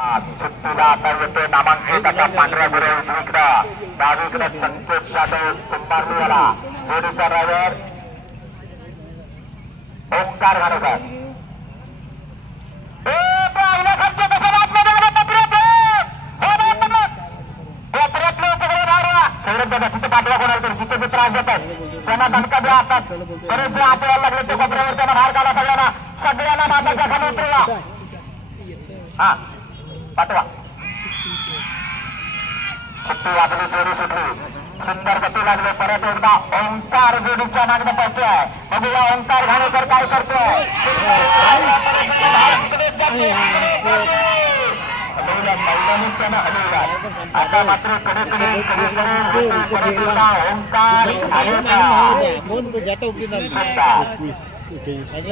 सुट्टीला आता येतो नामांकित असा पांढऱ्या गुरे उजवीकडं डावीकडं संकेत जाधव कुंभारलीवाला जोडीचा ड्रायव्हर ओंकार घाणेकर पाठवा कोणाला तरी जिथे त्रास देतात त्यांना दणका द्या आता परत जे आपल्याला लागले ते कोपऱ्यावर त्यांना बाहेर काढा सगळ्यांना नादाच्या खाली उतरवा हा पाठवा सुट्टी वाजली जोडी सुटली सुंदर गती लागले परत एकदा ओंकार जोडीच्या मागणं पळतोय बघूया ओंकार घाणेकर काय करतोय आता मात्र कडे ओंकार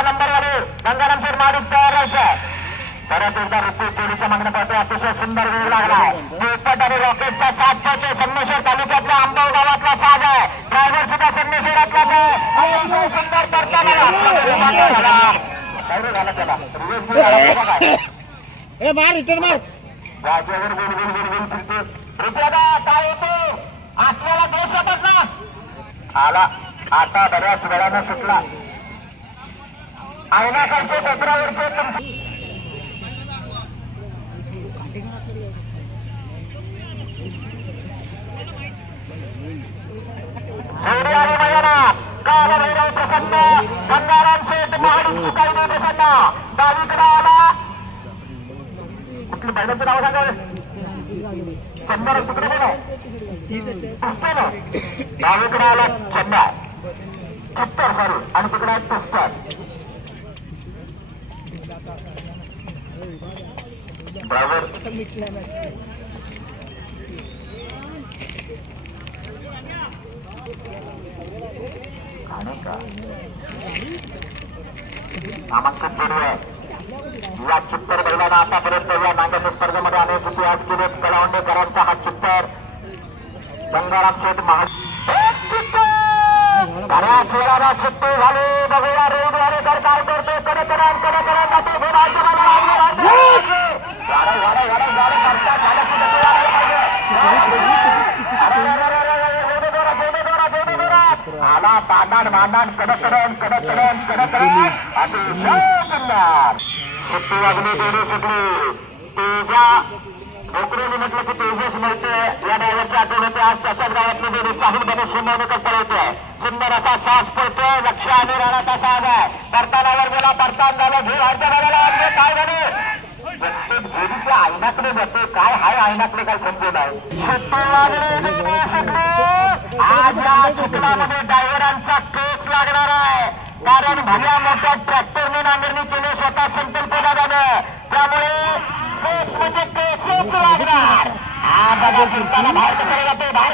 नंबरवाले गंगाराम सर माडिक तयार राहायचं परत एकदा रुपये जोडीच्या मागणं पाहतोय अतिशय सुंदर वेळ लागलाय पोपट आणि रॉकेटचा साथ पाहतोय संगमेश्वर तालुक्यातला आंबव गावातला साज आहे ड्रायव्हर सुद्धा संगमेश्वरातलाच आहे सुंदर करताना मार रिटर्न मार जागेवर गुलगुल फिरते रुपयादा काय होतो आपल्याला दोष होतात ना आला आता बऱ्याच वेळानं सुटला आयनाकडचे कोपऱ्यावरचे प्रसन्न गंगाराम शेठ महाडी काही प्रसन्न डावीकडे आला कुठली बैलाचं नाव सांगा चंद्र तिकडे पण डावीकडे आला चंद्र चित्तर सॉरी आणि तिकडे पुस्तक ड्रायव्हर नामांकित जोडी आहे या चित्तर बैलांना आतापर्यंत या नांद्याच्या स्पर्धेमध्ये अनेक इतिहास केले कलावंडेकरांचा हा चित्तर गंगाराम शेठ बऱ्याच वेळाला चित्ते झाले बघूया रेडवाडेकर काय करतो कडे जातो आला मांडाण कडक सुट्टी वाजली जोडी सुटली तेजा नोकरीने म्हटलं की तेजस मिळते या ड्रायव्हरची आठवण होते आज त्याच्याच गावातली जोडी साहिलपणे सोनवणेकर पळवतोय सुंदर असा सास पडतोय लक्ष आणि राणाचा साज आहे परतानावर गेला परतान झालं झीर हरच्या बघायला लागले काय झाले प्रत्येक जोडीच्या आईनाकडे जाते काय हाय आईनाकडे काय समजू नाही सुट्टी वाजली आज या चिखलामध्ये ड्रायव्हरांचा केस लागणार आहे कारण भल्या मोठ्या ट्रॅक्टरने नांगरणी केली स्वतः संकल्प दादाने त्यामुळे केस म्हणजे केसच लागणार हा बघा फिरताना बाहेर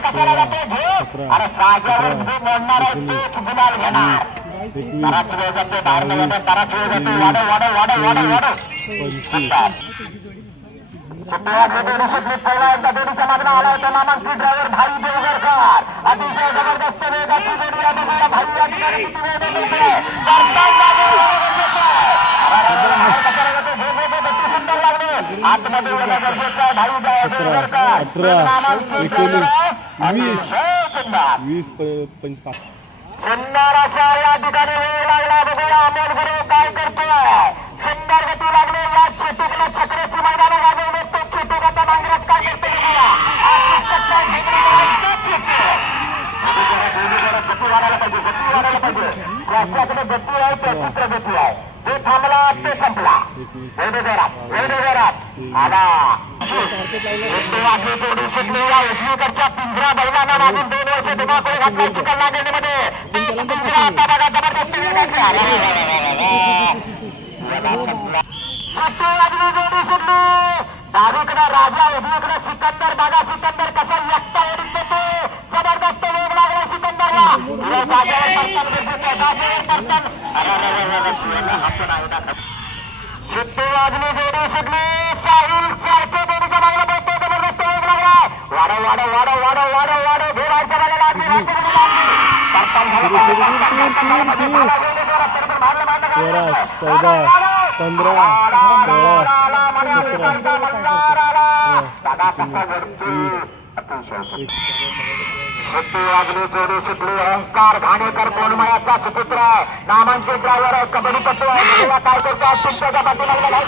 कशाला जाते घे अरे साजावर जो मोडणार आहे तेच गुलाल घेणार बराच वेळ जाते बाहेर न जाते बराच वेळ जाते वाढव पहिला एकदा जोडीच्या मागणं आला होता नामांकित ड्रायव्हर भाई देवगरकर अतिशय जबरदस्त वेगाची जोडी या दोघांना भाई या ठिकाणी किती वेळ देते सुंदर लागले आतमध्ये वेगळं गरजेचं आहे भाई देवगरकर सुंदर असा या ठिकाणी वेळ लागला बघूया अमोल गुरु काय करतोय सुंदर गती लागले या चेटूकला छत्र्याची मैदानं गाजवले तो चेटूकाचा नांगरट काय करते गती वाढायला पाहिजे ज्याच्याकडे गती आहे त्या चित्र गती आहे जे थांबला ते संपला एवढे जोरात आला वाजली जोडी सुटली या उजवीकडच्या पिंजरा बैलांना मागून 2 वर्ष दिमाग घातला चिकन लागण्यामध्ये पिंजरा आता बघा जबरदस्ती जोडी सुटली डावीकडे राजा उजवीकडे सिकंदर बघा सिकंदर कसा एकटा ओढून देतो जबरदस्त वेग लागला सिकंदरला सुट्टी वाजली जोडी सुटली साहिल सारखे जोडीच्या मागला बसतो जबरदस्त वेग लागला वाढव भेरायच्या बघायला 13, 14, 15, 16, 17 कसा घडतो अतिशय सुट्टी वाजली जोडी सुटली अहंकार घाणेकर कोणमयाचा सुपुत्र आहे नामांकित ड्रायव्हर आहे कबड्डीपट्टू आहे काय करतो तुमच्या पाठीमागला गेला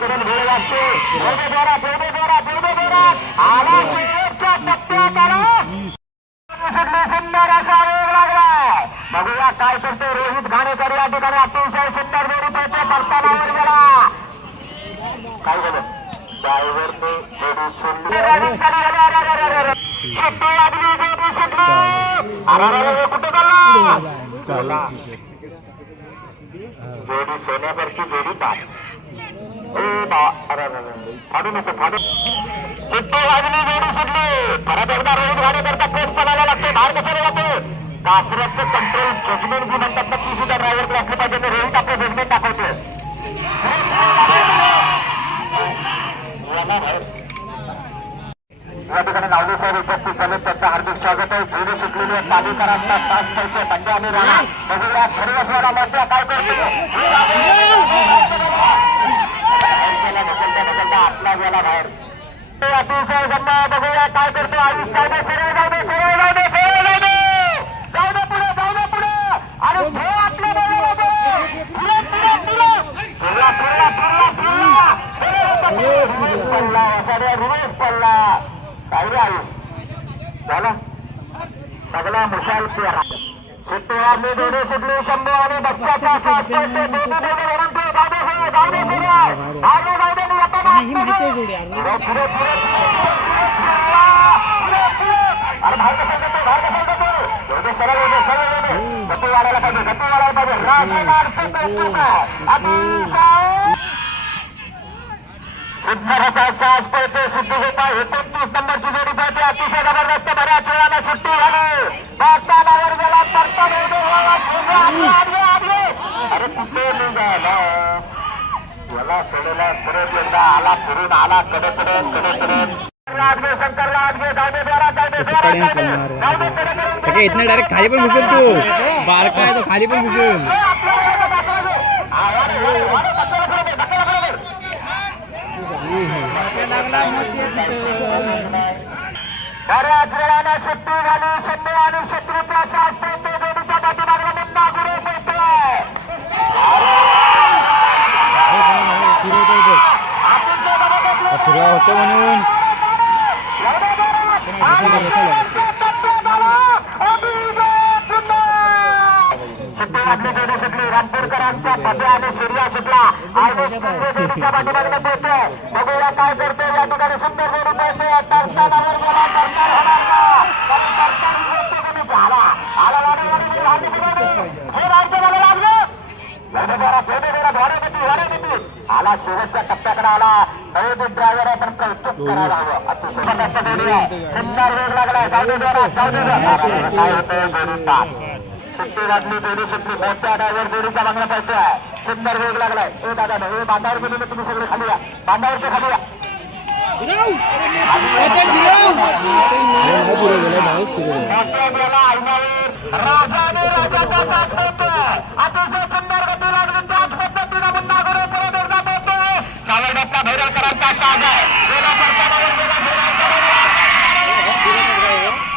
कडे वेळ लागते आला शेवटच्या टप्प्यात आला सुंदर असा वेग लागलाय बघूया काय करतो रोहित घाणेकर या ठिकाणी अतिशय सुंदर जोडी पळतो परतानावर गेला काय झालं ड्रायव्हरने जोडी सोडली सुट्टी लागली जोडी सुटली अरे कुठे चालला जोडी सोन्यासारखी जोडी पाय फाडू नको फाडू सुट्टी लागली जोडी सुटली परत एकदा रोहित घाणेकरता पोस्ट चालायला लागतो बाहेर कशाला जातो कासऱ्याचं कंट्रोल जजमेंट जी म्हणतात ना ती सुद्धा ड्रायव्हरकडे असली पाहिजे रोहित आपलं जजमेंट दाखवतो या ठिकाणी नावले साहेब उपस्थित झाले त्यांचं हार्दिक स्वागत आहे जोडी सुटलेली आहे तालुकारांचा 7 पैसे पंजा आणि राणा बघूया खरी असणारा मंत्र्या काय करतो ढकलता आतला गेला बाहेर अतिशय गंदा बघूया काय करतो आयुष काय सरळ जाऊ दे पुढे आणि भे आपल्या रिवर्स पडला काय आयुष झाला सगळा मुशाल पेरा सुट्टी वाजली दोन्ही सुटली शंभू आणि बच्चाचा साथ पडते दोन्ही अरे बाहेर कसं जातो सरळ गप्पी वाढायला पाहिजे सुंदर असा साज पळते सिद्धी होता 29 नंबरची जोडी पळते अतिशय जबरदस्त बऱ्याच वेळाला सुट्टी झाली पाटावर गेला अरे कुठे निघाला याला सोडला परत एकदा आला फिरून आला कडे शंकर लादगे जाऊदे इतना डायरेक्ट खाली पण घुसेल तू बारका आहे तो खाली पण घुसेल बऱ्याच वेळाने सुट्टी झाली शंभू आणि शत्रूचा साथ पडतो जोडीच्या पाठीमागला मुन्ना गुरु पडतोय होतो म्हणून सुट्टी वाटली जोडी सुटली रामपूरकरांचा पद्या आणि सूर्या सुटला जोडीच्या पाठीमागला पोहोचतोय बघूया काय करतोय या ठिकाणी सुंदर जोडी पोहोचतोय तरतानावर गेला तरतार होणार आला शेवटच्या टप्प्याकडे आला नवोदित ड्रायव्हर आहे पण कौतुक करायला हवं अतिशय जोडी आहे सुंदर वेग लागलाय काय होतंय जोडीचा सुट्टी वाजली जोडी सुटली मोठ्या ड्रायव्हर जोडीचा मागणं पडतोय सुंदर वेग लागलाय ए दादा हे बांधावर गेले तुम्ही सगळे खाली या बांधावरच्या खाली या राजाने राजाचा साथ होतोय अतिशय सुंदर गती लागली त्याच पद्धतीनं मुन्ना गुरु परत एकदा पोहोचतोय कावडप्पा भैरवकरांचा साथ आहे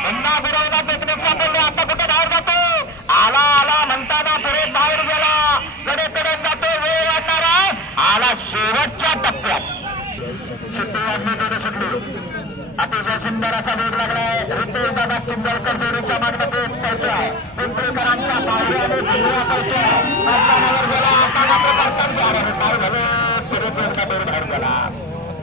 मुन्ना गुरुला टेक्निकला पडले आता कुठे बाहेर जातो आला म्हणताना पुढे बाहेर गेला कडे जातो वेळ वाढणार आहे आला शेवटच्या टप्प्यात सुट्टी वाजली जोडी सुटली अतिशय सुंदर असा वेग लागलाय रितेश दादा चिंचलकर जोडीच्या मागणं पोहोचतोय पिंपरीकरांचा पावडी आणि सुंदर करतोय रस्त्यावर गेला आता मात्र दर्शन काय झालं शिरोचा जोड बाहेर गेला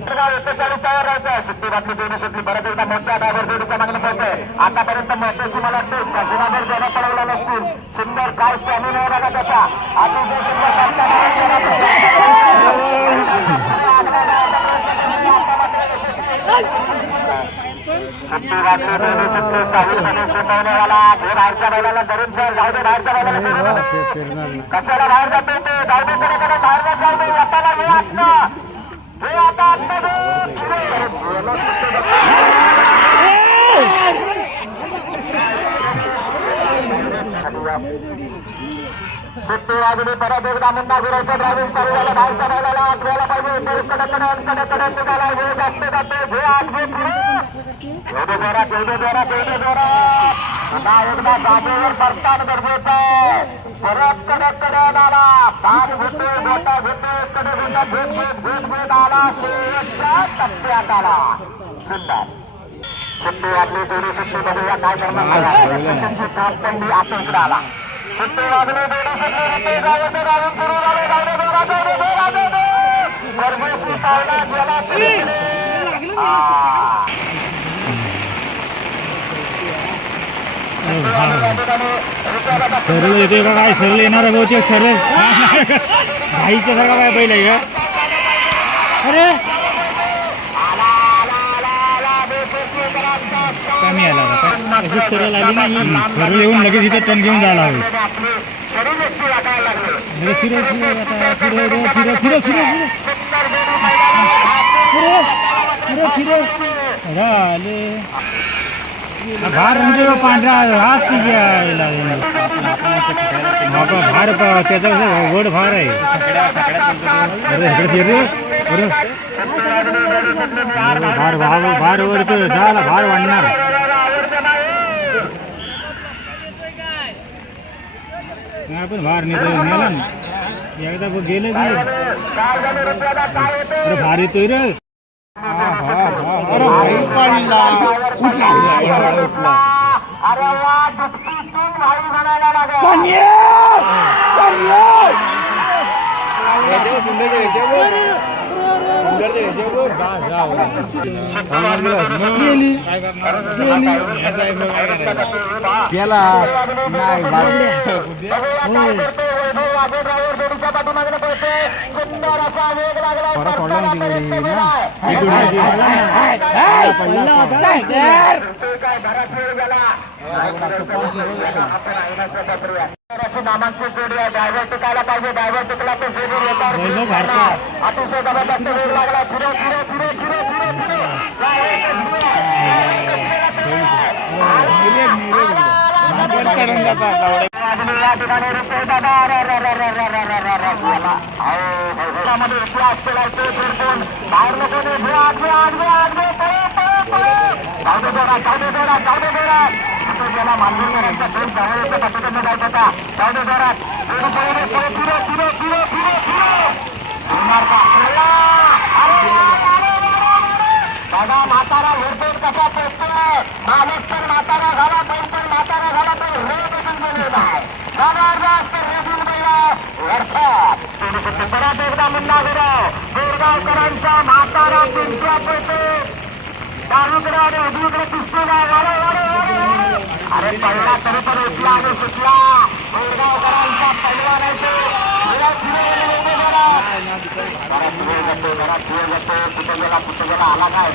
41 राहायचं सुट्टी वाटली जोडी सुटली परत एकदा मोठ्या ड्रायव्हर जोडीच्या मागणं पोहोचतोय आतापर्यंत महत्वाची मला वाटते कजिनागर जोडा पडवला नसतील सुंदर काय स्टॅमिना आहे बघा त्याचा अतिशय सुट्टी वाटली जोडी सुटली साहिलपणे शिकवण्यावाला हे बाहेरच्या बैलाला धरून सर जाऊ दे बाहेरच्या बैलाला कशाला बाहेर जातो ते जाऊ दे कडे बाहेर जाऊ दे आता हे असतं हे आता सुट्टी वाजली परत एकदा मुन्ना गुराचं ड्रायव्हिंग चालू झालं बाहेर करायला आठवायला पाहिजे कडे निघाला वेळ जास्त जाते घे आठ घे एवढे जोरात पुन्हा एकदा जागेवर परतान गरजेचं आहे परत कडे आला ताण घेतोय गोटा घेतोय कडे घेत आला शेवटच्या टप्प्यात आला सुंदर सुट्टी वाजली जोडी सुट्टी बघूया काय करणार आतून आला सुट्टी वाजली जोडी सुट्टी गावून सुरू झाले गरजेची सावला गेला सरळ येते का काय सरळ येणार आहे बहुतेक सरळ घाईच्या सारखा काय पहिला आहे का अरे कमी आला अशी सरळ आली नाही सरळ येऊन लगेच इथे टन घेऊन जायला हवे फिरो आता फिरो फिरो आले भार म्हणजे पांढरा हाच भार त्याचा गोड भार आहे भार वर झाला भार वाढणार आपण भार नेला एकदा गेलं की अरे भार येतोय रे गेला नामांची जोडी आहे ड्रायव्हर टिकायला पाहिजे ड्रायव्हर टिकला तर जोडी अतिशय जबरदस्त वेग लागला या ठिकाणी रुपये दादा इतिहास केला बाहेर लोक मानवीकरांच्या दोन जवळच्या पद्धतीने जायचं होता जाऊ जोरात दादा म्हातारा वरतोड कसा पोचतोय माणूस पण म्हातारा झाला पण म्हातारा झाला तर रेल बसून गेलेला आहे जबरदस्त रेसून गेला वर्षात परत एकदा मुन्ना गोरगावकरांचा म्हातारा पिंपळा पोचतो डावीकडे आणि उजवीकडे दिसतो अरे पडला तरी पण उठला आणि सुटला गोरगावकरांचा पडला नाही कुठे गेला आला काय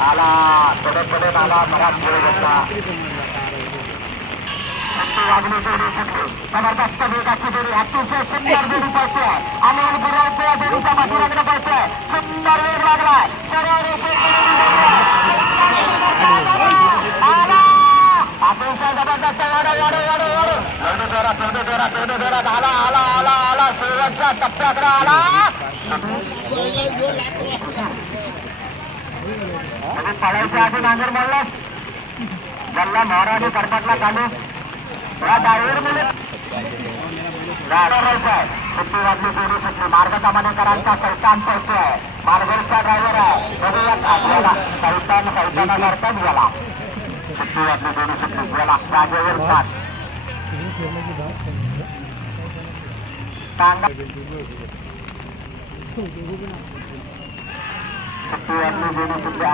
आला कडे आला बराच वेळ घेतला वागणी जोडी जबरदस्त वेगाची जोडी अतिशय सुंदर जोडी पळतोय अनिल गुरवते जोडीच्या पाठीमागणं पळतोय सुंदर वेग लागलाय अतिशय जबरदस्त जोरात आला शेवटच्या टप्प्याकडे आला पळायच्या आधी नांगर मारला ज्यांना महाराणी करपाटला चालू या ड्रायव्हर सुट्टी वाजली जोडी सुटली मार्गदमानेकरांचा सैतान पळतोय मार्गलचा ड्रायव्हर आहे बघूयात आपल्याला सैतानासारखाच गेला सुट्टी वाजली जोडी सुटली गेला जागेवर साथ सुट्टी वाजली जोडी सुटली